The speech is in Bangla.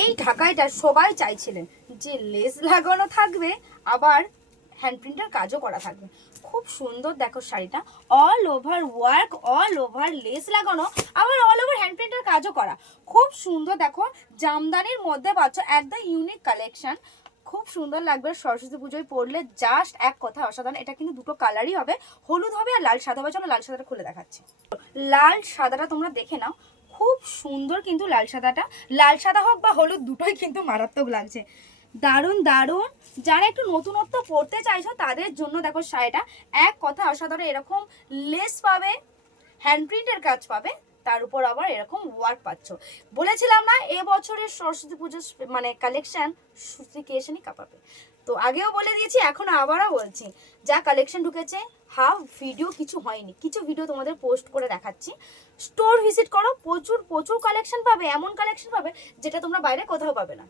এই ঢাকাইটা সবাই চাইছিলেন যে লেস লাগানো থাকবে, আবার হ্যান্ড প্রিন্টের কাজও করা থাকবে। খুব সুন্দর দেখো শাড়িটা, all over work, all over less লাগানো, আবার অল ওভার হ্যান্ড প্রিন্টের কাজও করা। খুব সুন্দর দেখো, জামদানির মধ্যে পাচ্ছ একদম ইউনিক কালেকশন। খুব সুন্দর লাগবে সরস্বতী পুজোয় পরলে, জাস্ট এক কথা অসাধারণ। এটা কিন্তু দুটো কালারই হবে, হলুদ হবে আর লাল সাদা হবে। চলো লাল সাদাটা খুলে দেখাচ্ছি। লাল সাদাটা তোমরা দেখে নাও, খুব সুন্দর কিন্তু লাল সাদাটা। লাল সাদা হোক বা হলুদ, দুটোই কিন্তু মারাত্মক লাগছে, দারুণ দারুণ। যারা একটু নতুনত্ব পড়তে চাইছো তাদের জন্য দেখো শাড়িটা এক কথা অসাধারণ। এরকম লেস পাবে, হ্যান্ড প্রিন্টের কাজ পাবে, তার উপর আবার এরকম ওয়ার্ক পাচ্ছ। বলেছিলাম না এবছরের সরস্বতী পুজোর মানে কালেকশন শ্রুতি ক্রিয়েশনই কাঁপাবে। তো আগেও বলে দিয়েছি, এখন আবারও বলছি, যা কালেকশন ঢুকেছে হাফ ভিডিও কিছু হয়নি, কিছু ভিডিও তোমাদের পোস্ট করে দেখাচ্ছি। স্টোর ভিজিট করো, প্রচুর প্রচুর কালেকশন পাবে, এমন কালেকশন পাবে যেটা তোমরা বাইরে কোথাও পাবে না।